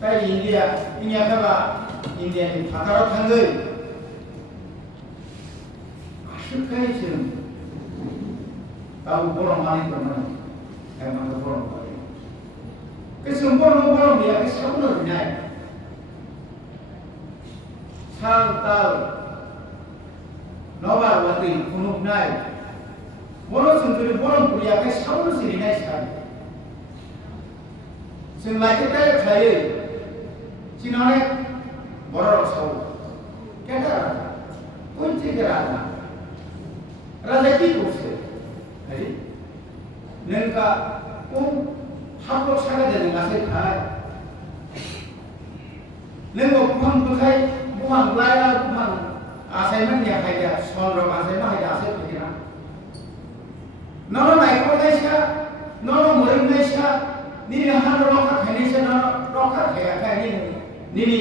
ताई इंडिया का इंडिया नि फाताराव थांगै आसुखाय जों गाव बर' मानि दंमोन एमान बर' मानि के जों बर' गैया के साबनो बिनाय साल ताल नबा वाति खुनुबनाय बर' जों जुदि बर' गैया के साबनो सिरिनाय सान जों लाइके थायो चिनाने बर' साव केटा कुंची के राजा की कोसे है नंका हापो सागा देने गासे खाय नंगो बुहां बुखाय बुहां लाया बुहां आसाइमेंट या खायदा सनर आसाइमेंट हायदा आसाइ फैना ननो नायको नायसा ननो मोरै नायसा निनि हानो रखा खायनैसा ननो रखा खाया खायनि निनि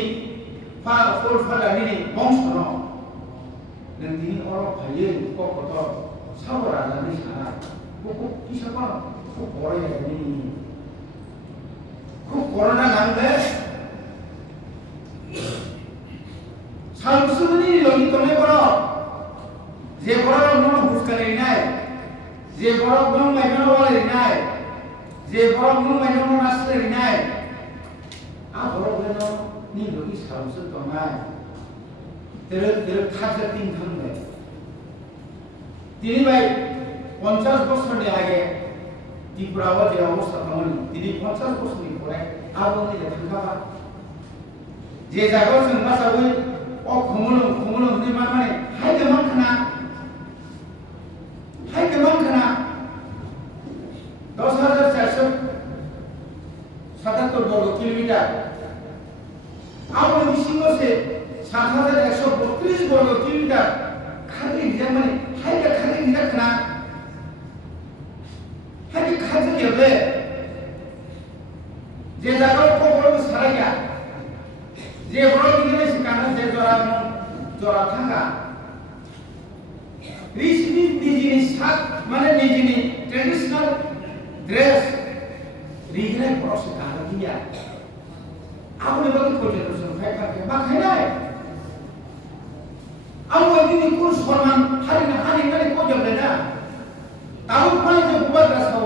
फा फुल फाला निनि बंश न नंदिनि अरब फायो ककत सावरा जानि साना कुकु किसपा खुब बड़े निनि खुब कोरोना नांदे सालसुनि लगी तने बड़ जे बड़ न हुस्काले नाय जे बड़ न माइनो वाले नाय जे बड़ न माइनो नासले नाय आ बड़ बेनो नि लगी सालसु तनाय तेरे खाजा तीन थांबाय তিনি ভাই 50 বছরनि आगे त्रिपुराव जे अवस्था दंमोन दिनै 50 বছरनि পরে आबोनि थांखाबा जे जायगायाव जों बासावै खमुनो नि माने हाय गोबां खोना 10,477 বর্গ কিলোমিটার आबोनि सिङाव से 7,132 বর্গ কিলোমিটার खाली गिजा माने हायगा खाली गिजा खोना हायगा खाजो गेबे जे जागाव खबर साराया जे बड़ गिने सिकाना जे जरा थांगा रिसिनि निजिनि सात माने निजिनि ट्रेडिशनल ड्रेस रिगने बड़ सिकाना दिया आबोनि बागै कयजन फायफा मा खायनाय आं दिनै कुल सनमान हारिनानै कजोबलेना दाबो फाय जों गुबाद्रासाव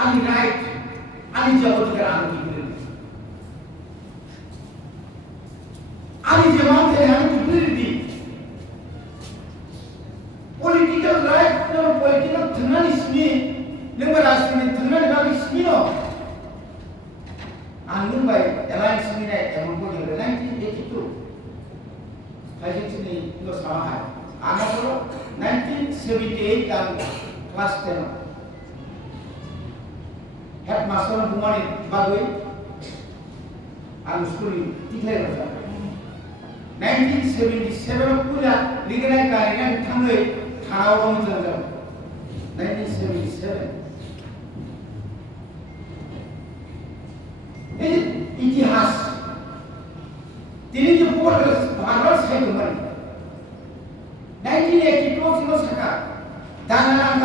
आंनि राइट आंनि जगतिकार आं गिदिर आंनि जेमान थे आं गिदिर दि पलिटिकल राइट न पलिटिकल थंनानि स्नि नों राजनीति थंनानि बागै स्नि न आं नोंबाय एलायन्स स्निनाय एमन कजोबले 1982 Hajjini itu sama hai. Anak itu 1978 kan kelas 10. Headmaster Bumani Bagui, anu school tiga orang. 1977 punya dikenai kalian tanggai tahun jauh. 1977. Ini itihas. Ini juga bagus saya kemarin. 1982 sih saka. Dangan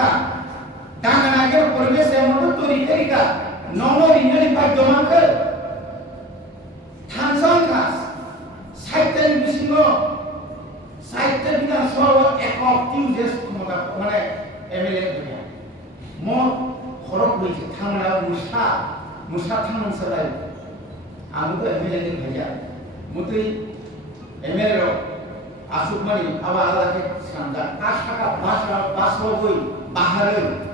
aja परिवेश yang menurut Rika, nomor ini dipakai doangkan. Tansan kas, saitan bisino, saitan kita soal ekoptiu jes mana MLA dunia. Mau korok biji tangan musa tangan selai. Aku tu MLA ni kerja. Mutri MLA asuk mani awal lagi skandal. Asaka basro boy baharin.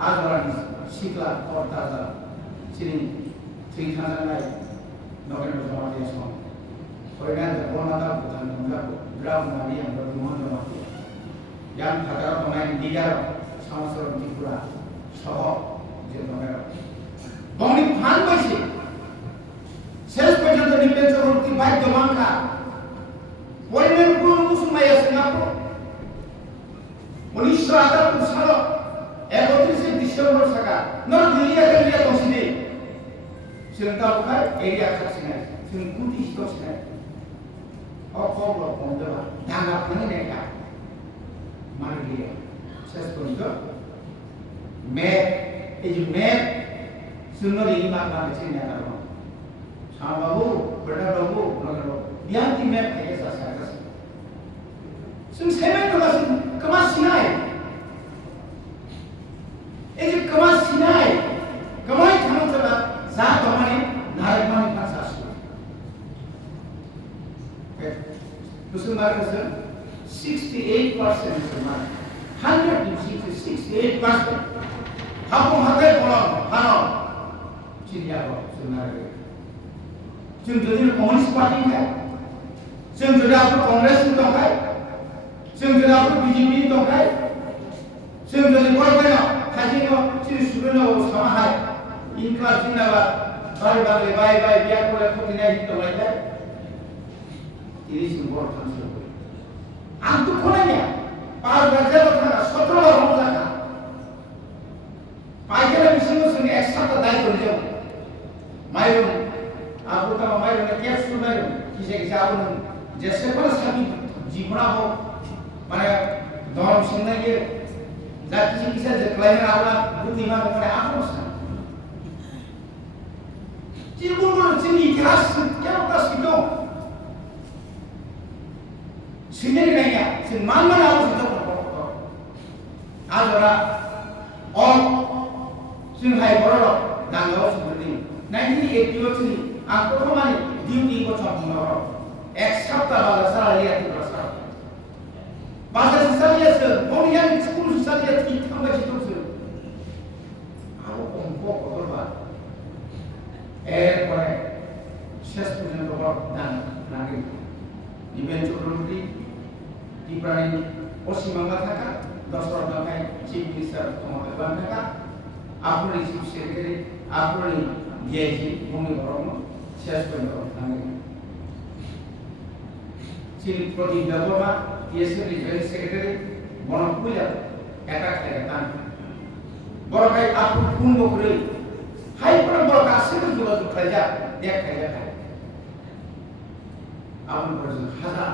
Adoran sikla korta sini cerita nanti November sama dia semua. Orang ada orang ada bukan orang berapa hari yang berhubungan dengan dia. Yang kata pemain tiga sama seorang Tripura, Soho, dia November. Bangni pan masih. Sales pejana di pencet roti baik domangka. Orang pun musuh maya Singapura. Unisra ada pun salah. 31 Desember saka nor dunia kerja tosini sentau kai area kasina sengkuti tosina okoblo pondela dana phane ka mar dia ses punto map जोंनो रिनि मागना चिन्या करो साबाबु बड़ाबु नगरो बियांति map है सासागस जों semen दगासिन कमा सिनाय ए जे कमा सिनाय कमाय थांचला जा दमानि नारकमानि फासासु मुसलमान 68% मुसलमान 168% हाबो हाथे बोलो हानो चिन्याबो जोंनारो जों जुदि कम्युनिस्ट पार्टी है जों जुदि आपको कांग्रेस में दंखाय जों जुदि आपको बीजेपी में दंखाय जों जुदि बरबायना खाजिनो सिरि सुरनो समाहाय इनक्लाब जिनाबा बाय बाय बाय बाय बिया कोले खतिनाय हितलायलाय इरिसिम बर थांसो आं तो खोनाया 5 बार थाना 17 बार हम जाका पाइकेला बिसिङाव जों एक सप्ताह दायित्व जों माइरं आपको तो माइरं ने कैप्सूल माइरं किसे आपको जैसे पर सभी जीवना हो माने दौर सिंह ये जाति किसे जक्लाइनर आवला बुद्धिमान माने आपको सा जीवन जोंनि इतिहास क्या होता सिद्धो सिद्धनि नाया जों मान आवो सिद्धो आज ओरा और जों हाय बर'र नांगौ सुबुंनि 1988 नि आंखौ खामानि डिउटि गथ'फोरनो एक सप्ताह बाला सालालिया तुरसा बाजार सालियासो बनिया स्कुल सालिया थि थांबाय सिथोसो आरो अंक गथ'बा परे शेष पर्यन्त दान नागिर इभेन्ट चक्रवर्ती टिप्रानि पश्चिम बांला थाका दशरथ दाखाय चीफ मिनिस्टार क्षमता बान थाका आपनि चिफ सेक्रेटारि आपनि डीआईजी भूमि भरम शेष पर्यन्त नागिर Shri Pradeep Debbarma TSL joint secretary बनपुला एटा खायतान बरखाय आपु फुन बखरै हाय पर बरखा सिर जुगा जुखायजा देख खायजा खाय आपन पर हजार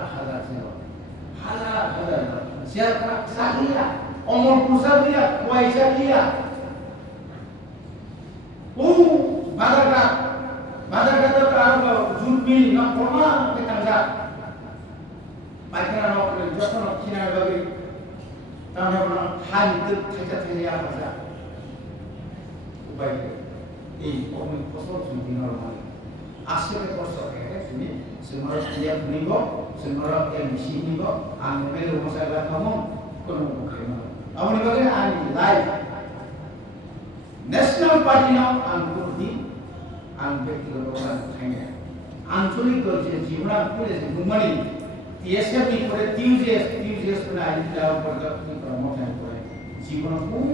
सियार सालिया अमरपुर सालिया कुआइसा लिया ओ बादारगा तो आरो जुट मिल न परमा के तंजा पाइखाना न जसन खिना बागै ताना बना हानि तक थाजा थाया बाजा उपाय এই অনেক ফসল সুবিধার মানে আসলে কষ্ট করে তুমি সেমার ইয়া নিব সেমার এমসি নিব আমি মেলে মশলা খামো কোন মুখে না আমনি বলে আমি লাইভ ন্যাশনাল পার্টি নাও আনকুদি আন ব্যক্তিগত খাইনা আঞ্চলিক যে জীবনা করে যে মুমানি টিএসএফ নি করে টিউজিএস না আইন লাভ পর্যন্ত প্রমোশন করে জীবন কোন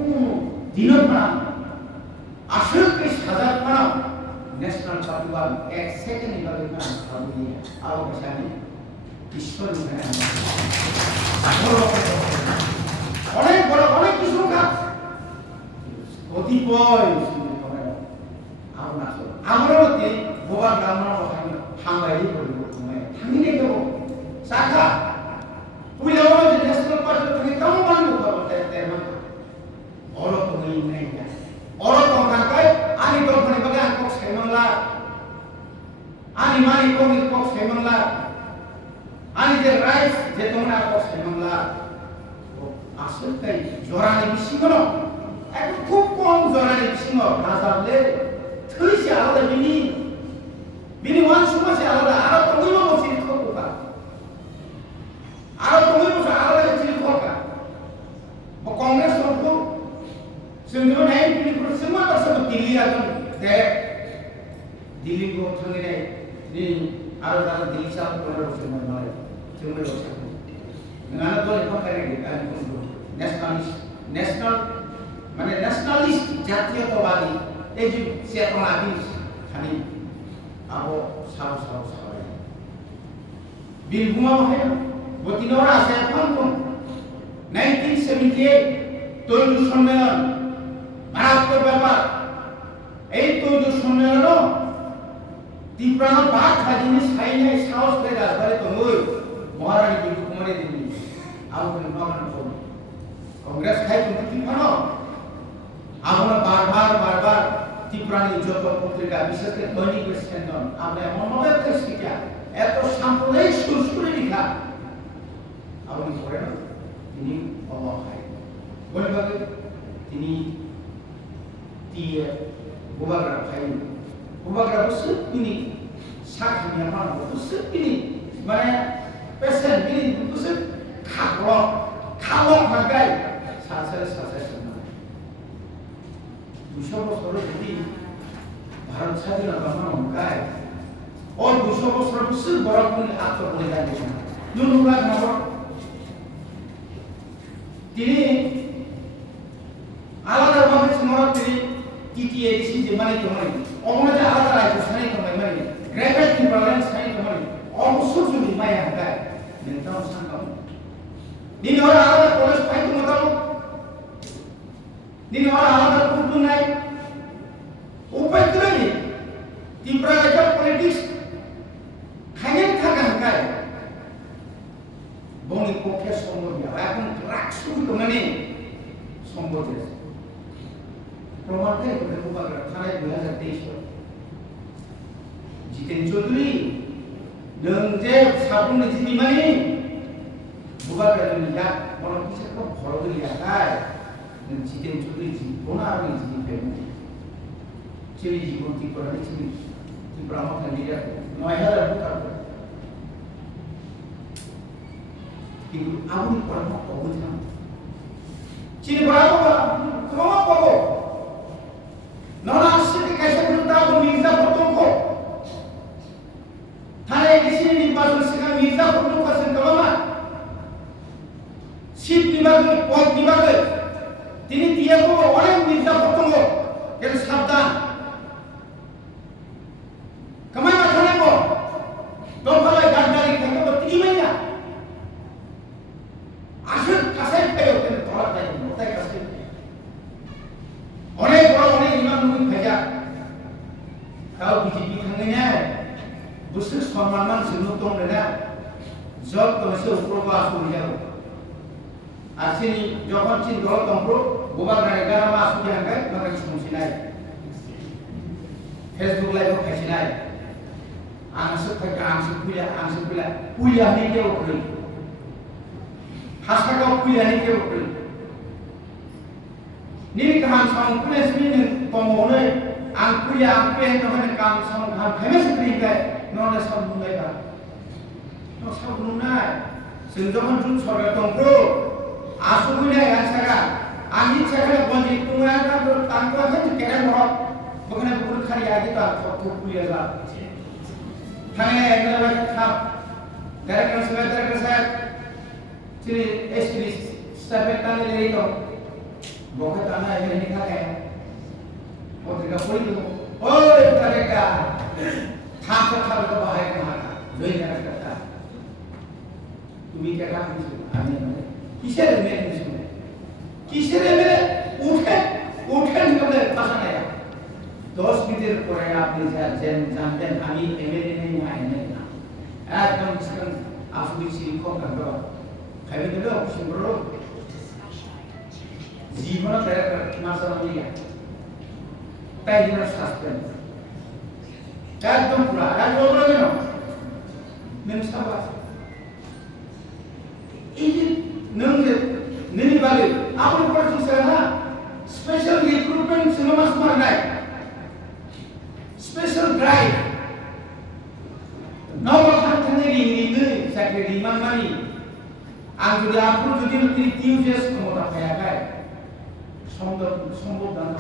দিনপনা আসল के सजा पाना नेशनल पार्टी वाल एक सेकंड निकाले ना अभी आओ बचाने ईश्वर ने অনেক বড় অনেক কিছু কাজ কতিপয় আমরা মতে গোবা গ্রামের কথা হাঙ্গাই বলব তুমি থামিনে দেব শাখা পুইলাও যে ন্যাশনাল পার্টি তুমি তাও বানবো করতে তেমন অল তুমি নাই না অল তংখানকাই আনি দলখানি বাগে আনকক সেমনলা আনি মানি কমি কক সেমনলা আনি যে রাইস যে তোমরা কক সেমনলা আসল তাই জরানি বিসিগনো একটু খুব কম জরানি বিসিগ নাজাবলে থৈছে আলাদা বিনি ওয়ান সমাজে আলাদা আরো তুমি বসি খোকা আরো তুমি বসে আলাদা চিনি খোকা কংগ্রেস তো जोंनो 90% semua tersebut dilihatkan dek dili go thangine ni aro dal dili sa kono semua male जोंनो रसा ngana to eko kare kan national মানে ন্যাশনালিস্ট জাতীয়তাবাদী এই যে চেতনাবিদ খানি আবো সাও বীরভূমা হয় বতিনরা আছে এখন 1978 তৈরি সম্মেলন মারাত্মক ব্যাপার এই তৈরি সম্মেলন তীব্রান বাদ খাদিনি সাইনে সাহস করে রাজবাড়ি তঙ্গই মহারানী বিন্দু কুমারী দেবী আবুল বাগান কংগ্রেস খাই তুমি কি খানো আমরা বারবার ত্রিপুরানি যত পত্রিকা বিশেষ করে দৈনিক স্পেন্দন আমরা এমনভাবে একটা শিক্ষা এত সাম্প্রদায়িক সুরে লেখা আপনি পড়েন তিনি অবাক হয় বলবাগে তিনি গোবাগ্রা ভাই গোবাগ্রা বসে তিনি সাক্ষী মানুষ বসে তিনি মানে পেশেন্ট তিনি বসে খালো ভাগাই সাথে সাথে 200 বছর যদি ভারত স্বাধীনতা মানকায় ও 200 বছর বসে বড় কোনো আত্মবলিদান দিয়েছেন নুনুরা নগর তিনি আলাদাভাবে সময় তিনি টিটিএডিসি যে মানে তোমার অমনে আলাদা রাজ্য সানি তোমার মানে গ্রেটার ত্রিপুরা সানি তোমার অবসর যদি মায়া হাকায় নেতাও সাংকাম দিন ওরা আলাদা কলেজ পাইতো মতাম দিন ওরা আলাদা কুটু নাই উপায় করে নি ত্রিপুরা রাজ্য পলিটিক্স খাইয়ে থাকা হাকায় বনি পক্ষে সম্ভব না এখন রাখসু তো মানে সম্ভব আছে প্রমাণ है तो गोबाग्रा थाने 2023 जितेन चौधरी नों जे साबुन जिनि माने गोबाग्रा नि या मन किसे को भरो गया है जितेन चौधरी जी कोना आरो जिनि पे चेरी जीवन की पर चिनि की ब्राह्मण का लिया 9000 भूता কিন্তু আমি পরামর্শ বুঝলাম চিনি বড় তোমার পাবো नौना आश्चर्य कैसे मिलता है वो मिर्जापुर को थाने किसी ने निर्वाचन से कहा मिर्जापुर का संकलनमा शीत विभाग में पद विभाग তিনি দিয়ে को অনেক মির্জাপুর को এর সাবধান कमाई माथाने को দোকানে গাড়ি থেকে তো 3 মহিনা আসল কাছে পেও কেন ধরা যায় মোটাই কাছে অনেক বড় অনেক ইমাম মুই ভেজা তাও বিজেপি থাঙ্গেনা বুঝতে সম্মান মান সুন্নতম রেনা জব তোমাসে উপর আসু যাও আর সিনি যখন চিন দল তম্প্র গোবাগ্রা গারামা আসু জাঙ্গাই মাকা সমসিনাই ফেসবুক লাইভ খাইছিনাই আংসু ফাইকা আংসু কুইলা কুইলা নি কেও কই হাসকাও কুইলা নি কেও কইนี่การสอนคุณเอสมีหนึ่งตรงเลยอังคุยอังเป็นทำให้การสอนทำให้ไม่สตรีเลยนอนในสอนมุ้งเลยกันนอนสอนมุ้งได้ซึ่งจะมันจุดสอนตรงโปรอาสุวินัยอันสักการอันนี้ใช้แค่บางทีตัวนั้นก็ต่างกันแค่จะแก้หมดบางทีบุรุษขายยาที่ต่างถูกคุยกันทางนี้เรื่องอะไรครับแต่ละคนสมัยแต่ละคนใช้ที่เอสพีสเตปเป็นตั้งเลยตัวบอกให้ตาหน้าอย่างนี้ข้าแกพอถึงกับคุยดูโอ้ยตาเด็กอะทางจะทำก็บ้าให้กันมาด้วยกันกันतुम क्या काम किसी आने में किसे रे मेरे किसी किसे रे मेरे उठे निकले पसंद आया 10 मिनट परे आपने जैन जानते हैं हमें एमएलए नहीं आए नहीं ना एकदम इसका आफू सिरी को कर दो खाली तो लो सिंबरो जीवन तेरे मासा नहीं है पहले शास्त्र एकदम पूरा आज बोल रहे हो मैंने सब ये नंगे नहीं वाले आपने पढ़ा सुना है special recruitment cinema smart night special drive नौ बार थाने रिंग सेक्रेटरी मानी आं जुदी आपको जुदी तीन यूजेस को मोटा पाया है संबोधन